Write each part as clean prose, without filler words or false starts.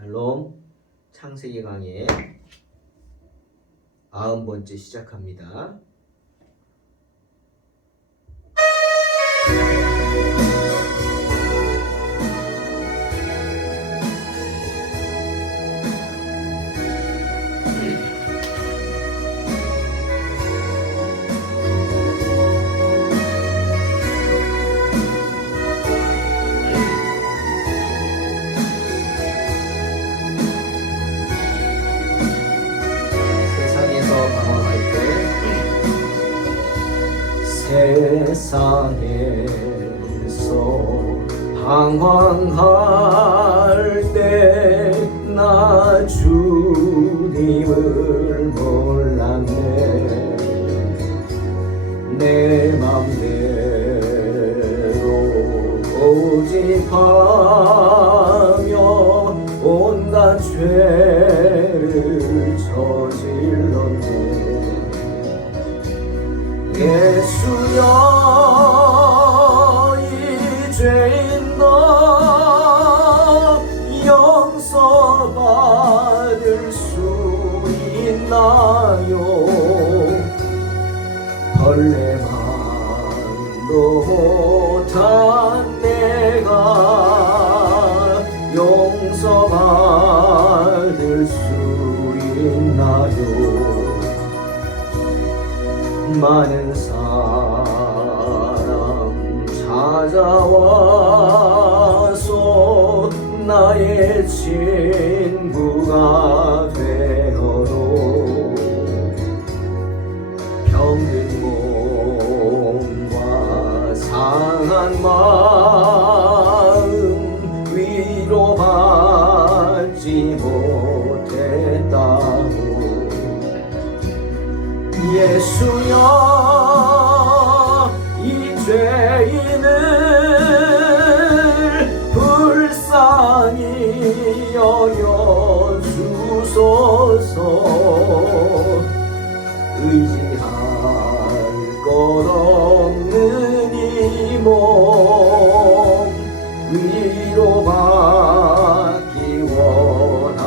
샬롬. 창세기 강의 90번째 시작합니다. 세상에서 방황할 때 나 주님을 몰랐네. 내 맘대로 고집하며 온갖 죄를 저질렀네. 예수여, 이 죄인 너 용서받을 수 있나요? 벌레만도 못한 내가 용서받을 수 있나요? 많은 사람 찾아와서 나의 친구가 되어도 병든 몸과 상한 마음 위로받지 못했다고. 예수여, 이 죄인을 불쌍히 여겨주소서. 의지할 것 없는 이 몸 위로받기 원합니다.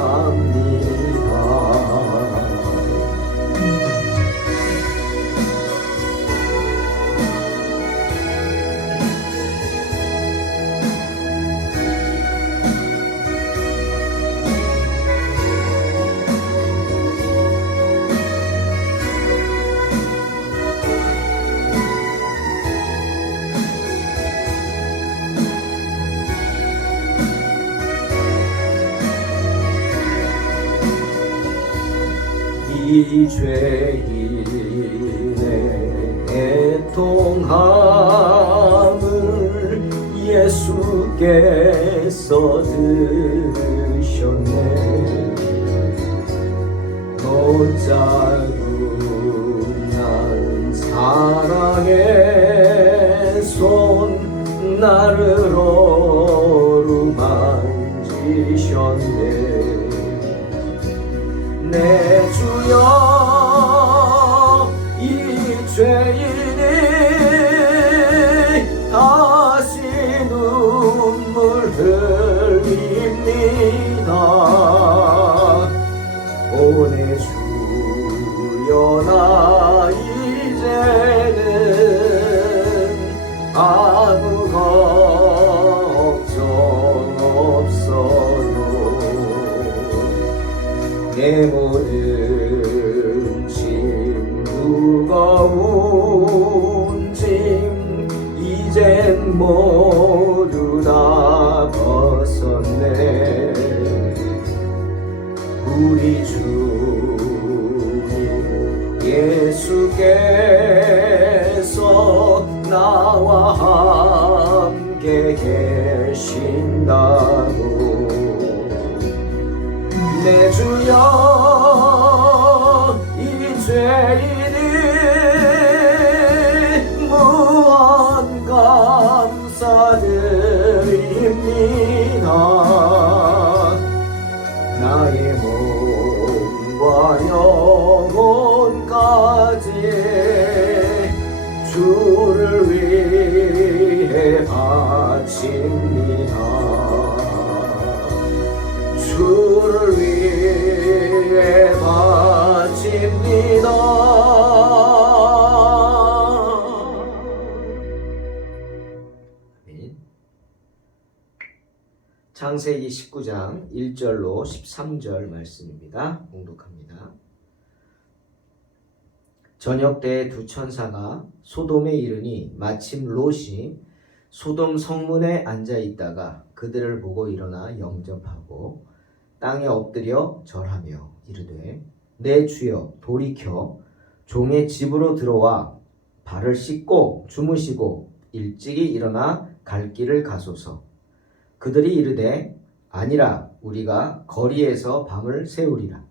이 죄인의 애통함을 예수께서 들으셨네. 못자국난 사랑의 손 나를 어루만지셨네. 내 주여, 이 죄인이 다시 눈물 흘립니다. 오 내 주여, 나 이제는 아무 걱정 없어요. 내 모든 짐 무거운 짐 이젠 모두 다 벗었네. 우리 주님 예수께서 나와 함께 계신다고. 내 주여, 이 죄인이 무언 감사드립니다. 나의 몸과 영혼까지 주를 위해 바칩니다. 주 창세기 19장 1절로 13절 말씀입니다. 봉독합니다. 저녁 때에 두 천사가 소돔에 이르니 마침 롯이 소돔 성문에 앉아 있다가 그들을 보고 일어나 영접하고 땅에 엎드려 절하며 이르되 내 주여 돌이켜 종의 집으로 들어와 발을 씻고 주무시고 일찍이 일어나 갈 길을 가소서. 그들이 이르되 아니라 우리가 거리에서 밤을 새우리라.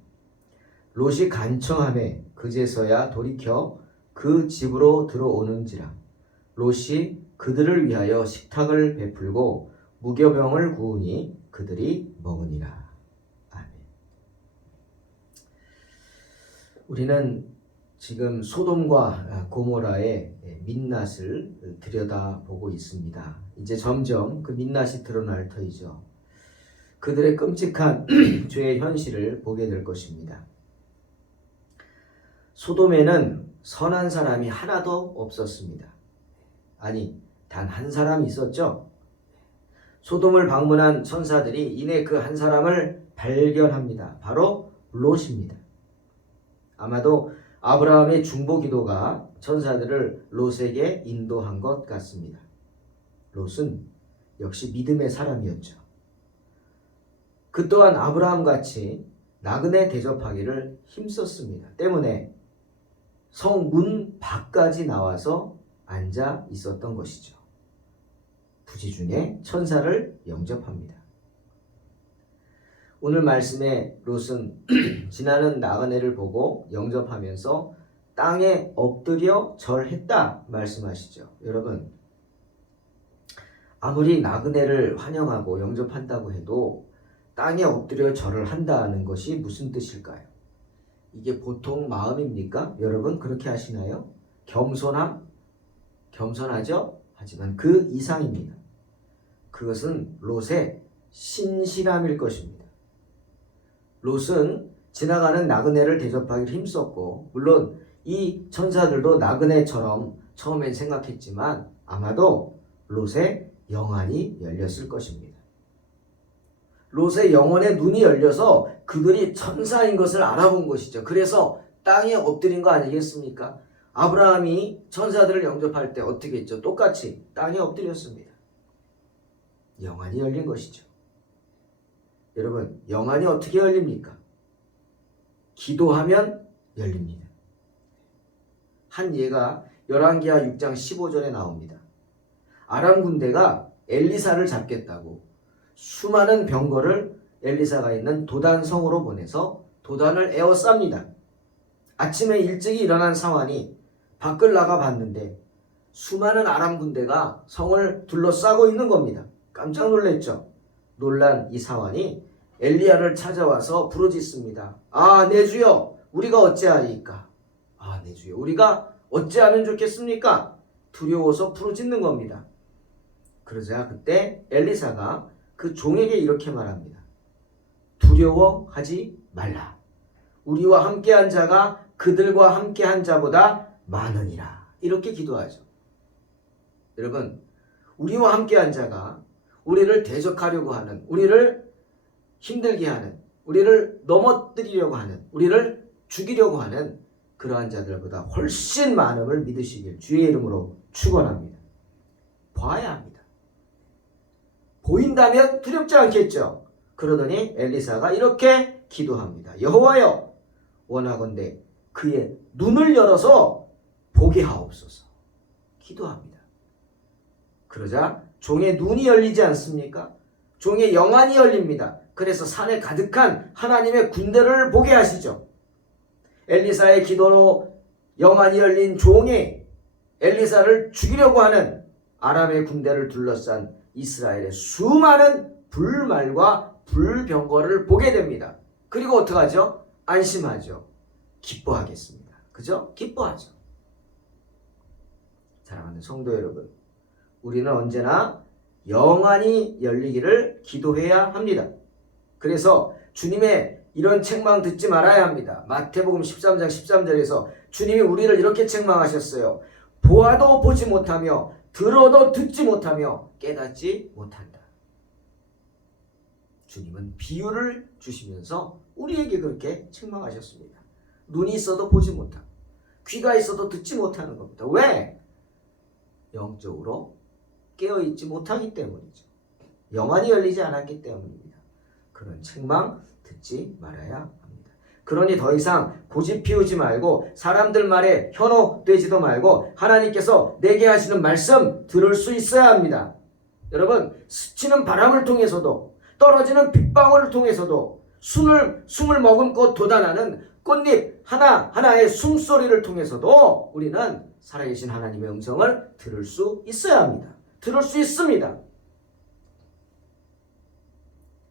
롯이 간청하매 그제서야 돌이켜 그 집으로 들어오는지라. 롯이 그들을 위하여 식탁을 베풀고 무교병을 구우니 그들이 먹으니라. 아멘. 우리는 지금 소돔과 고모라의 민낯을 들여다보고 있습니다. 이제 점점 그 민낯이 드러날 터이죠. 그들의 끔찍한 죄의 현실을 보게 될 것입니다. 소돔에는 선한 사람이 하나도 없었습니다. 아니, 단 한 사람이 있었죠. 소돔을 방문한 천사들이 이내 그 한 사람을 발견합니다. 바로 롯입니다. 아마도 아브라함의 중보 기도가 천사들을 롯에게 인도한 것 같습니다. 롯은 역시 믿음의 사람이었죠. 그 또한 아브라함같이 나그네 대접하기를 힘썼습니다. 때문에 성문 밖까지 나와서 앉아 있었던 것이죠. 부지 중에 천사를 영접합니다. 오늘 말씀에 롯은 지나는 나그네를 보고 영접하면서 땅에 엎드려 절했다 말씀하시죠. 여러분, 아무리 나그네를 환영하고 영접한다고 해도 땅에 엎드려 절을 한다는 것이 무슨 뜻일까요? 이게 보통 마음입니까? 여러분 그렇게 하시나요? 겸손함? 겸손하죠? 하지만 그 이상입니다. 그것은 롯의 신실함일 것입니다. 롯은 지나가는 나그네를 대접하기를 힘썼고, 물론 이 천사들도 나그네처럼 처음엔 생각했지만 아마도 롯의 영안이 열렸을 것입니다. 롯의 영혼의 눈이 열려서 그들이 천사인 것을 알아본 것이죠. 그래서 땅에 엎드린 거 아니겠습니까? 아브라함이 천사들을 영접할 때 어떻게 했죠? 똑같이 땅에 엎드렸습니다. 영안이 열린 것이죠. 여러분, 영안이 어떻게 열립니까? 기도하면 열립니다. 한 예가 열왕기하 6장 15절에 나옵니다. 아람 군대가 엘리사를 잡겠다고 수많은 병거를 엘리사가 있는 도단 성으로 보내서 도단을 에워쌉니다. 아침에 일찍이 일어난 사환이 밖을 나가 봤는데 수많은 아람 군대가 성을 둘러싸고 있는 겁니다. 깜짝 놀랐죠. 놀란 이 사환이 엘리야를 찾아와서 부르짖습니다. 아, 내 주여, 우리가 어찌하리이까? 아, 내 주여, 우리가 어찌하면 좋겠습니까? 두려워서 부르짖는 겁니다. 그러자 그때 엘리사가 그 종에게 이렇게 말합니다. 두려워하지 말라. 우리와 함께한 자가 그들과 함께한 자보다 많으니라. 이렇게 기도하죠. 여러분, 우리와 함께한 자가 우리를 대적하려고 하는, 우리를 힘들게 하는, 우리를 넘어뜨리려고 하는, 우리를 죽이려고 하는 그러한 자들보다 훨씬 많음을 믿으시길 주의 이름으로 축원합니다. 봐야 합니다. 보인다면 두렵지 않겠죠. 그러더니 엘리사가 이렇게 기도합니다. 여호와여, 원하건대 그의 눈을 열어서 보게 하옵소서. 기도합니다. 그러자 종의 눈이 열리지 않습니까? 종의 영안이 열립니다. 그래서 산에 가득한 하나님의 군대를 보게 하시죠. 엘리사의 기도로 영안이 열린 종이 엘리사를 죽이려고 하는 아람의 군대를 둘러싼 이스라엘의 수많은 불말과 불병거를 보게 됩니다. 그리고 어떡하죠? 안심하죠. 기뻐하겠습니다. 그죠? 기뻐하죠. 사랑하는 성도 여러분, 우리는 언제나 영안이 열리기를 기도해야 합니다. 그래서 주님의 이런 책망 듣지 말아야 합니다. 마태복음 13장 13절에서 주님이 우리를 이렇게 책망하셨어요. 보아도 보지 못하며 들어도 듣지 못하며 깨닫지 못한다. 주님은 비유를 주시면서 우리에게 그렇게 책망하셨습니다. 눈이 있어도 보지 못하고 귀가 있어도 듣지 못하는 겁니다. 왜? 영적으로 깨어있지 못하기 때문이죠. 영안이 열리지 않았기 때문입니다. 그런 책망 듣지 말아야 합니다. 그러니 더 이상 고집 피우지 말고 사람들 말에 현혹되지도 말고 하나님께서 내게 하시는 말씀 들을 수 있어야 합니다. 여러분, 스치는 바람을 통해서도 떨어지는 빗방울을 통해서도 숨을 머금고 돋아나는 꽃잎 하나하나의 숨소리를 통해서도 우리는 살아계신 하나님의 음성을 들을 수 있어야 합니다. 들을 수 있습니다.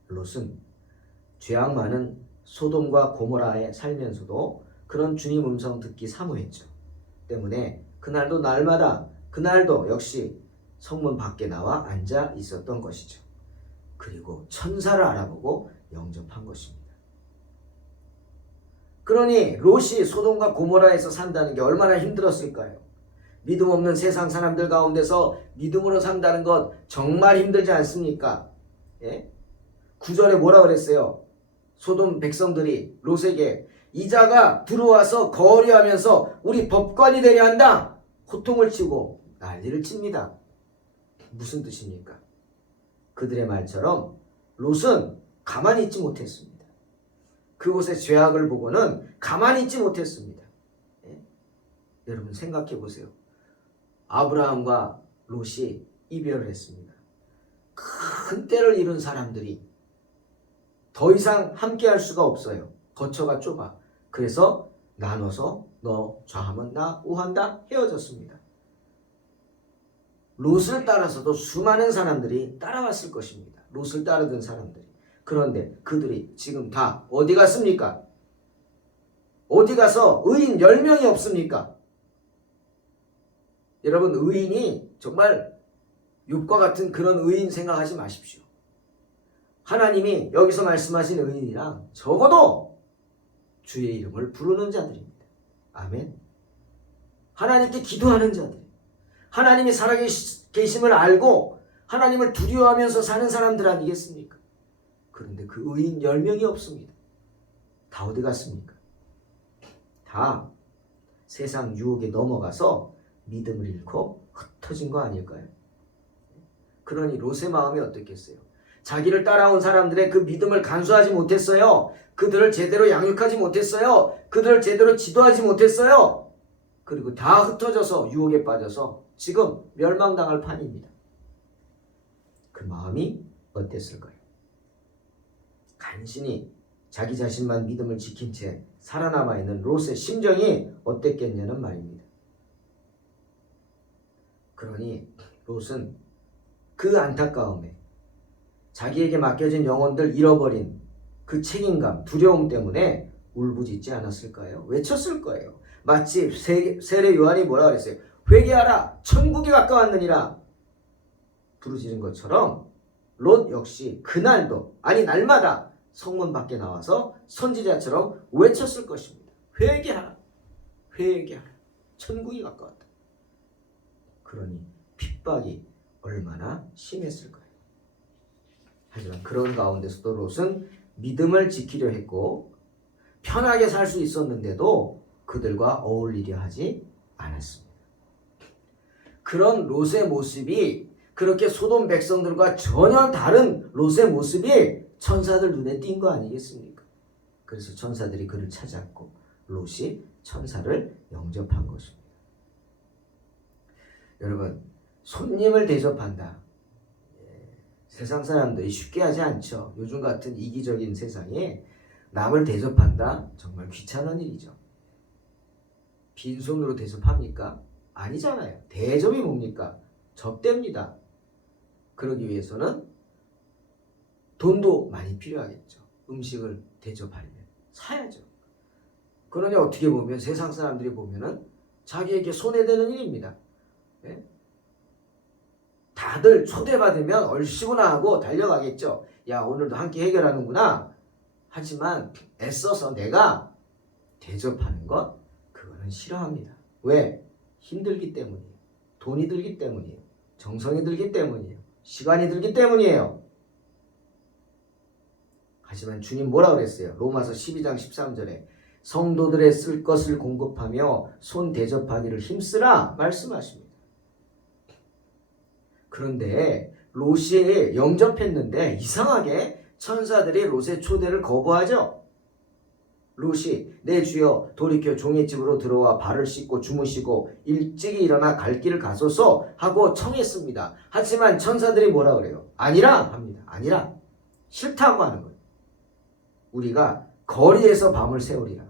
롯은 죄악 많은 소돔과 고모라에 살면서도 그런 주님 음성 듣기 사모했죠. 때문에 그날도 날마다 그날도 역시 성문 밖에 나와 앉아 있었던 것이죠. 그리고 천사를 알아보고 영접한 것입니다. 그러니 롯이 소돔과 고모라에서 산다는 게 얼마나 힘들었을까요? 믿음 없는 세상 사람들 가운데서 믿음으로 산다는 것 정말 힘들지 않습니까? 예? 9절에 뭐라 그랬어요? 소돔 백성들이 롯에게 이자가 들어와서 거류하면서 우리 법관이 되려 한다. 호통을 치고 난리를 칩니다. 무슨 뜻입니까? 그들의 말처럼 롯은 가만히 있지 못했습니다. 그곳의 죄악을 보고는 가만히 있지 못했습니다. 예? 여러분 생각해 보세요. 아브라함과 롯이 이별을 했습니다. 큰 때를 이룬 사람들이 더 이상 함께할 수가 없어요. 거처가 좁아. 그래서 나눠서 너 좌하면 나 우한다 헤어졌습니다. 롯을 따라서도 수많은 사람들이 따라왔을 것입니다. 롯을 따르던 사람들이. 그런데 그들이 지금 다 어디 갔습니까? 어디 가서 의인 10명이 없습니까? 여러분, 의인이 정말 욥과 같은 그런 의인 생각하지 마십시오. 하나님이 여기서 말씀하신 의인이란 적어도 주의 이름을 부르는 자들입니다. 아멘. 하나님께 기도하는 자들, 하나님이 살아계심을 알고 하나님을 두려워하면서 사는 사람들 아니겠습니까? 그런데 그 의인 10명이 없습니다. 다 어디 갔습니까? 다 세상 유혹에 넘어가서 믿음을 잃고 흩어진 거 아닐까요? 그러니 롯의 마음이 어떻겠어요? 자기를 따라온 사람들의 그 믿음을 간수하지 못했어요. 그들을 제대로 양육하지 못했어요. 그들을 제대로 지도하지 못했어요. 그리고 다 흩어져서 유혹에 빠져서 지금 멸망당할 판입니다. 그 마음이 어땠을까요? 간신히 자기 자신만 믿음을 지킨 채 살아남아 있는 롯의 심정이 어땠겠냐는 말입니다. 그러니 롯은 그 안타까움에 자기에게 맡겨진 영혼들 잃어버린 그 책임감, 두려움 때문에 울부짖지 않았을까요? 외쳤을 거예요. 마치 세례 요한이 뭐라 그랬어요? 회개하라, 천국이 가까웠느니라 부르짖은 것처럼 롯 역시 그날도, 아니 날마다 성문 밖에 나와서 선지자처럼 외쳤을 것입니다. 회개하라, 회개하라, 천국이 가까웠다. 그러니 핍박이 얼마나 심했을까요? 하지만 그런 가운데서도 롯은 믿음을 지키려 했고 편하게 살 수 있었는데도 그들과 어울리려 하지 않았습니다. 그런 롯의 모습이 그렇게 소돔 백성들과 전혀 다른 롯의 모습이 천사들 눈에 띈 거 아니겠습니까? 그래서 천사들이 그를 찾았고 롯이 천사를 영접한 것입니다. 여러분, 손님을 대접한다. 세상 사람들이 쉽게 하지 않죠. 요즘 같은 이기적인 세상에 남을 대접한다? 정말 귀찮은 일이죠. 빈손으로 대접합니까? 아니잖아요. 대접이 뭡니까? 접대입니다. 그러기 위해서는 돈도 많이 필요하겠죠. 음식을 대접하려면 사야죠. 그러니 어떻게 보면 세상 사람들이 보면은 자기에게 손해되는 일입니다. 네? 다들 초대받으면 얼씨구나 하고 달려가겠죠. 야, 오늘도 한 끼 해결하는구나. 하지만 애써서 내가 대접하는 것, 그거는 싫어합니다. 왜? 힘들기 때문이에요. 돈이 들기 때문이에요. 정성이 들기 때문이에요. 시간이 들기 때문이에요. 하지만 주님 뭐라 그랬어요? 로마서 12장 13절에 성도들의 쓸 것을 공급하며 손 대접하기를 힘쓰라 말씀하십니다. 그런데 롯이 영접했는데 이상하게 천사들이 롯의 초대를 거부하죠. 롯이 내 주여 돌이켜 종의 집으로 들어와 발을 씻고 주무시고 일찍이 일어나 갈 길을 가소서 하고 청했습니다. 하지만 천사들이 뭐라 그래요? 아니라 합니다. 아니라 싫다고 하는 거예요. 우리가 거리에서 밤을 새우리라.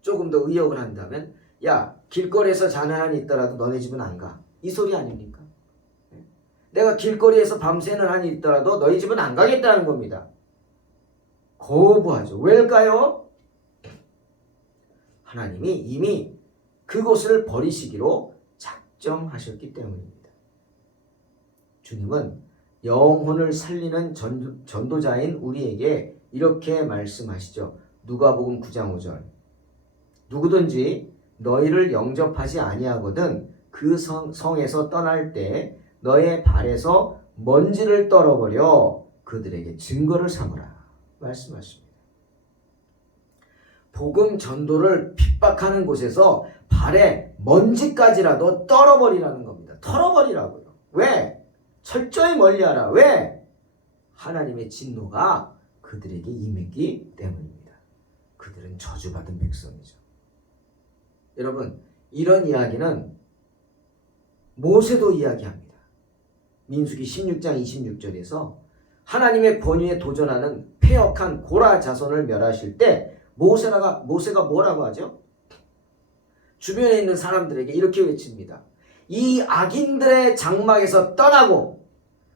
조금 더 의역을 한다면 야 길거리에서 자는 한이 있더라도 너네 집은 안 가. 이 소리 아닙니까? 내가 길거리에서 밤새는 한이 있더라도 너희 집은 안 가겠다는 겁니다. 거부하죠. 왜일까요? 하나님이 이미 그곳을 버리시기로 작정하셨기 때문입니다. 주님은 영혼을 살리는 전도자인 우리에게 이렇게 말씀하시죠. 누가복음 9장 5절 누구든지 너희를 영접하지 아니하거든 그 성에서 떠날 때 너의 발에서 먼지를 떨어버려 그들에게 증거를 삼으라 말씀하십니다. 복음 전도를 핍박하는 곳에서 발에 먼지까지라도 떨어버리라는 겁니다. 털어버리라고요. 왜? 철저히 멀리하라. 왜? 하나님의 진노가 그들에게 임했기 때문입니다. 그들은 저주받은 백성이죠. 여러분, 이런 이야기는 모세도 이야기합니다. 민수기 16장 26절에서 하나님의 권위에 도전하는 패역한 고라 자손을 멸하실 때 모세가 뭐라고 하죠? 주변에 있는 사람들에게 이렇게 외칩니다. 이 악인들의 장막에서 떠나고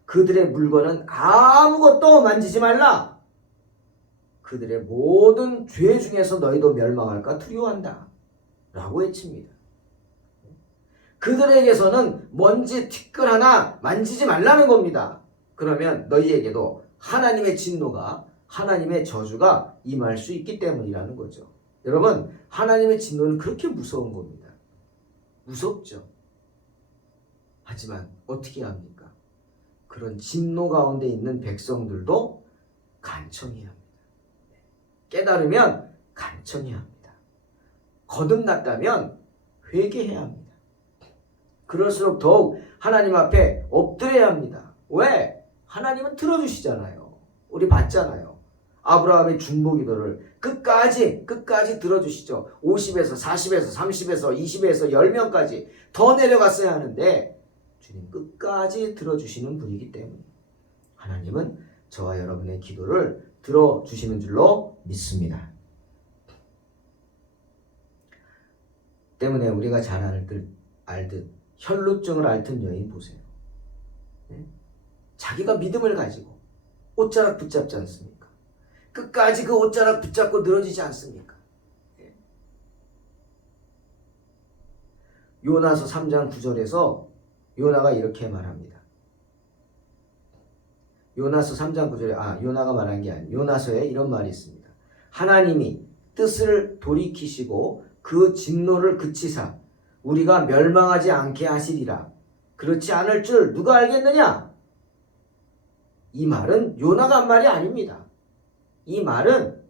그들의 물건은 아무것도 만지지 말라. 그들의 모든 죄 중에서 너희도 멸망할까 두려워한다. 라고 외칩니다. 그들에게서는 먼지 티끌 하나 만지지 말라는 겁니다. 그러면 너희에게도 하나님의 진노가 하나님의 저주가 임할 수 있기 때문이라는 거죠. 여러분 하나님의 진노는 그렇게 무서운 겁니다. 무섭죠. 하지만 어떻게 합니까? 그런 진노 가운데 있는 백성들도 간청해야 합니다. 깨달으면 간청해야 합니다. 거듭났다면 회개해야 합니다. 그럴수록 더욱 하나님 앞에 엎드려야 합니다. 왜? 하나님은 들어주시잖아요. 우리 봤잖아요. 아브라함의 중보기도를 끝까지 들어주시죠. 50에서 40에서 30에서 20에서 10명까지 더 내려갔어야 하는데 주님 끝까지 들어주시는 분이기 때문에 하나님은 저와 여러분의 기도를 들어주시는 줄로 믿습니다. 때문에 우리가 잘 알듯 혈루증을 앓던 여인 보세요. 자기가 믿음을 가지고 옷자락 붙잡지 않습니까? 끝까지 그 옷자락 붙잡고 늘어지지 않습니까? 요나서 3장 9절에서 요나가 이렇게 말합니다. 요나서 3장 9절에 요나가 말한 게 아니에요. 요나서에 이런 말이 있습니다. 하나님이 뜻을 돌이키시고 그 진노를 그치사 우리가 멸망하지 않게 하시리라. 그렇지 않을 줄 누가 알겠느냐? 이 말은 요나가 한 말이 아닙니다. 이 말은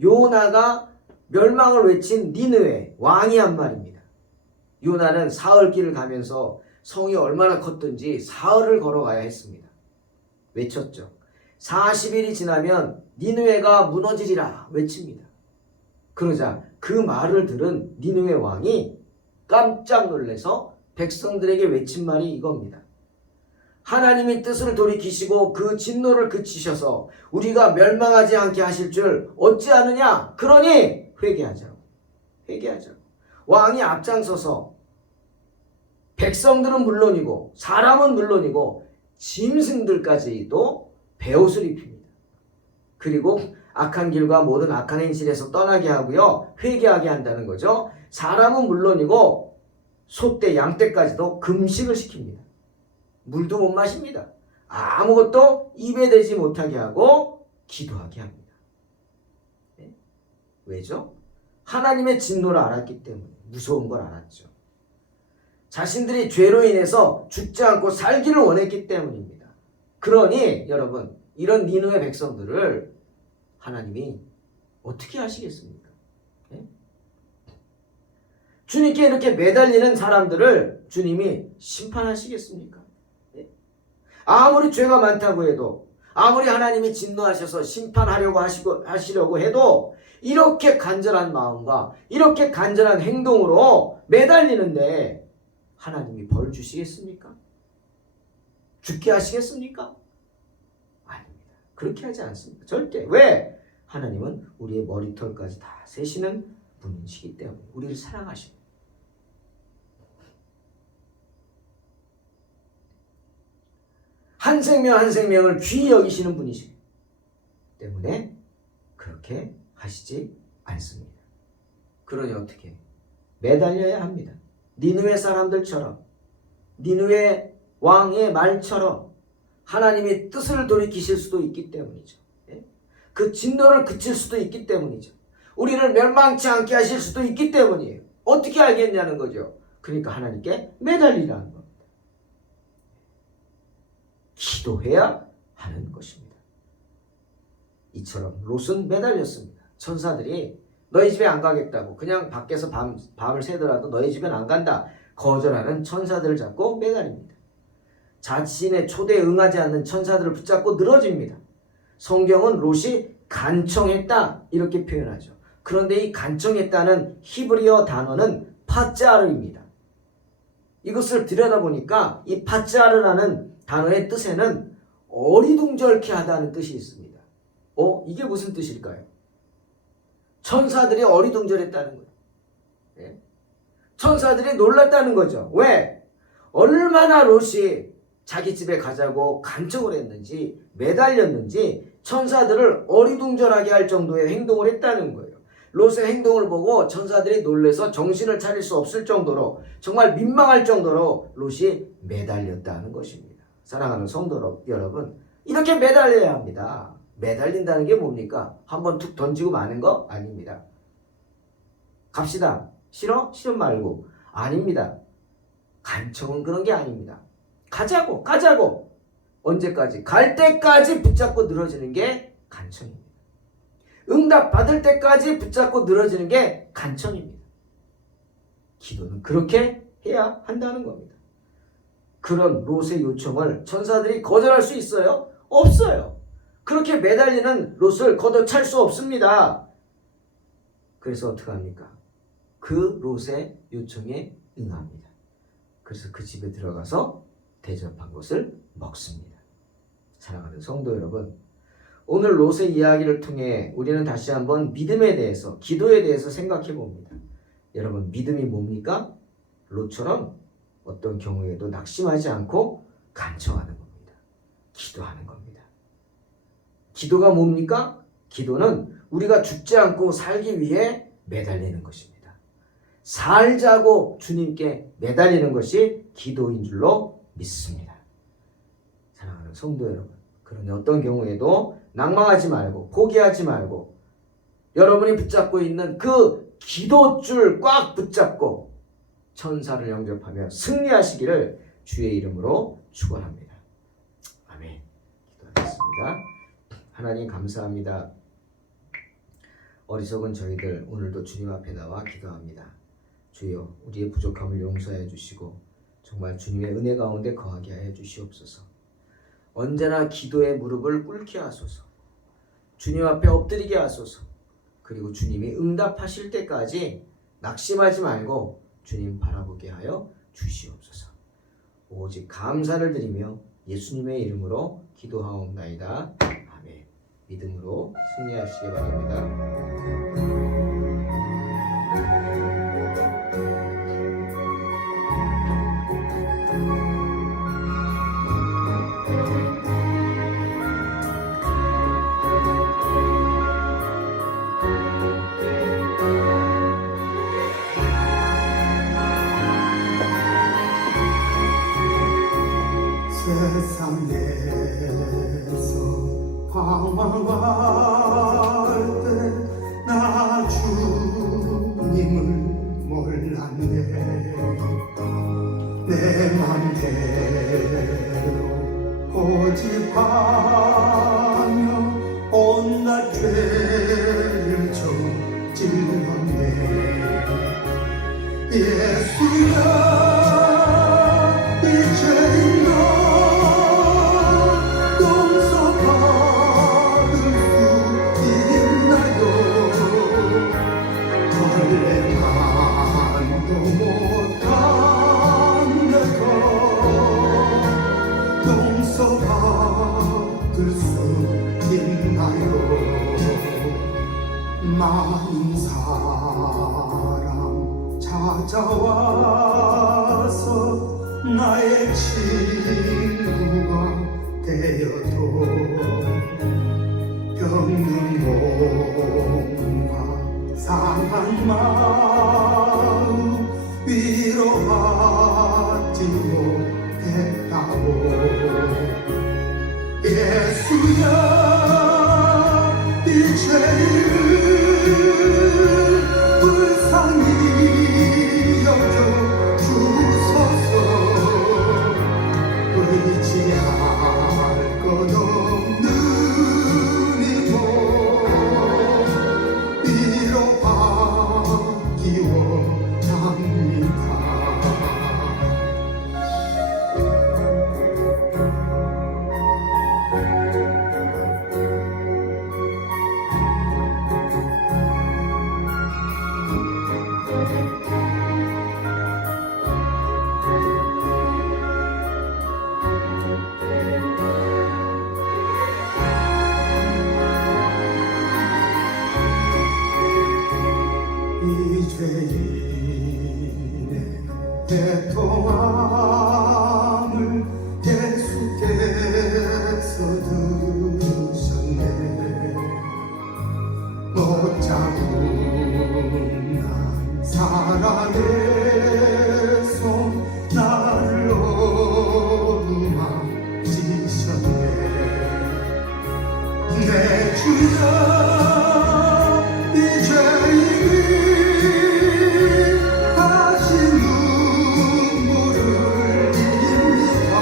요나가 멸망을 외친 니느웨 왕이 한 말입니다. 요나는 사흘길을 가면서 성이 얼마나 컸든지 사흘을 걸어가야 했습니다. 외쳤죠. 40일이 지나면 니느웨가 무너지리라 외칩니다. 그러자 그 말을 들은 니느웨 왕이 깜짝 놀라서 백성들에게 외친 말이 이겁니다. 하나님이 뜻을 돌이키시고 그 진노를 그치셔서 우리가 멸망하지 않게 하실 줄 어찌 아느냐? 그러니 회개하자고. 왕이 앞장서서 백성들은 물론이고 사람은 물론이고 짐승들까지도 베옷을 입힙니다. 그리고 악한 길과 모든 악한 행실에서 떠나게 하고요. 회개하게 한다는 거죠. 사람은 물론이고 소떼, 양떼까지도 금식을 시킵니다. 물도 못 마십니다. 아무것도 입에 대지 못하게 하고 기도하게 합니다. 네? 왜죠? 하나님의 진노를 알았기 때문에 무서운 걸 알았죠. 자신들이 죄로 인해서 죽지 않고 살기를 원했기 때문입니다. 그러니 여러분 이런 니느웨 백성들을 하나님이 어떻게 하시겠습니까? 예? 주님께 이렇게 매달리는 사람들을 주님이 심판하시겠습니까? 예? 아무리 죄가 많다고 해도, 아무리 하나님이 진노하셔서 심판하려고 하시려고 해도 이렇게 간절한 마음과 이렇게 간절한 행동으로 매달리는데 하나님이 벌 주시겠습니까? 죽게 하시겠습니까? 아닙니다. 그렇게 하지 않습니다. 절대. 왜? 하나님은 우리의 머리털까지 다 세시는 분이시기 때문에 우리를 사랑하십니다. 한 생명 한 생명을 귀히 여기시는 분이시기 때문에 그렇게 하시지 않습니다. 그러니 어떻게? 매달려야 합니다. 니느웨 사람들처럼, 니느웨 왕의 말처럼 하나님이 뜻을 돌이키실 수도 있기 때문이죠. 그 진노를 그칠 수도 있기 때문이죠. 우리를 멸망치 않게 하실 수도 있기 때문이에요. 어떻게 알겠냐는 거죠. 그러니까 하나님께 매달리라는 겁니다. 기도해야 하는 것입니다. 이처럼 롯은 매달렸습니다. 천사들이 너희 집에 안 가겠다고, 그냥 밖에서 밤을 새더라도 너희 집엔 안 간다 거절하는 천사들을 잡고 매달립니다. 자신의 초대에 응하지 않는 천사들을 붙잡고 늘어집니다. 성경은 롯이 간청했다 이렇게 표현하죠. 그런데 이 간청했다는 히브리어 단어는 파짜르입니다. 이것을 들여다보니까 이 파짜르라는 단어의 뜻에는 어리둥절케 하다는 뜻이 있습니다. 이게 무슨 뜻일까요? 천사들이 어리둥절했다는 거예요. 네? 천사들이 놀랐다는 거죠. 왜? 얼마나 롯이 자기 집에 가자고 간청을 했는지, 매달렸는지 천사들을 어리둥절하게 할 정도의 행동을 했다는 거예요. 롯의 행동을 보고 천사들이 놀라서 정신을 차릴 수 없을 정도로, 정말 민망할 정도로 롯이 매달렸다는 것입니다. 사랑하는 성도 여러분, 이렇게 매달려야 합니다. 매달린다는 게 뭡니까? 한번 툭 던지고 마는 거 아닙니다. 갑시다. 싫어? 싫음 말고. 아닙니다. 간청은 그런 게 아닙니다. 가자고. 언제까지? 갈 때까지 붙잡고 늘어지는 게 간청입니다. 응답 받을 때까지 붙잡고 늘어지는 게 간청입니다. 기도는 그렇게 해야 한다는 겁니다. 그런 롯의 요청을 천사들이 거절할 수 있어요? 없어요. 그렇게 매달리는 롯을 걷어찰 수 없습니다. 그래서 어떻게 합니까? 그 롯의 요청에 응합니다. 그래서 그 집에 들어가서 대접한 것을 먹습니다. 사랑하는 성도 여러분, 오늘 롯의 이야기를 통해 우리는 다시 한번 믿음에 대해서, 기도에 대해서 생각해 봅니다. 여러분, 믿음이 뭡니까? 롯처럼 어떤 경우에도 낙심하지 않고 간청하는 겁니다. 기도하는 겁니다. 기도가 뭡니까? 기도는 우리가 죽지 않고 살기 위해 매달리는 것입니다. 살자고 주님께 매달리는 것이 기도인 줄로 믿습니다. 사랑하는 성도 여러분, 그러니 어떤 경우에도 낭망하지 말고, 포기하지 말고, 여러분이 붙잡고 있는 그 기도줄 꽉 붙잡고 천사를 영접하며 승리하시기를 주의 이름으로 축원합니다. 아멘. 기도하겠습니다. 하나님 감사합니다. 어리석은 저희들 오늘도 주님 앞에 나와 기도합니다. 주여, 우리의 부족함을 용서해 주시고 정말 주님의 은혜 가운데 거하게 하여 주시옵소서. 언제나 기도의 무릎을 꿇게 하소서. 주님 앞에 엎드리게 하소서. 그리고 주님이 응답하실 때까지 낙심하지 말고 주님 바라보게 하여 주시옵소서. 오직 감사를 드리며 예수님의 이름으로 기도하옵나이다. 아멘. 믿음으로 승리하시기 바랍니다. 세상에서 방황할 때 나 주님을 몰랐네. 내 맘대로 고집하는 죄를 저질렀네. 예수야 이제는 너 용서받을 수 있나요? 원래만도 못한 내가 용서받을 수 있나요? 많은 사람 찾아와서 나의 친구가 되어도 병든 몸과 상한 마음 위로하지 못했다고. 예수야 이 죄를 불쌍히 여겨 주소서. 의지할 것 없는 이모 위로받기 원합니다. 이 죄인의 대통함을 예수께서 드셨네. 못자국난 사랑의 손 나를 어루만지셨네. 내 주여 이 죄인이 다시 눈물을 흘립니다.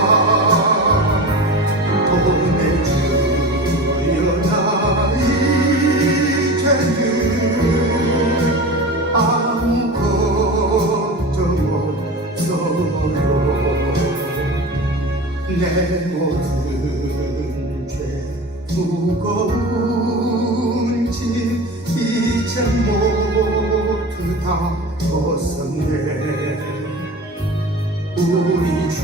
보내주여 나 이제는 아무 걱정 없어요. 내 모든 죄 무거운 짐 이제 모두 다 벗었네. 우리 주님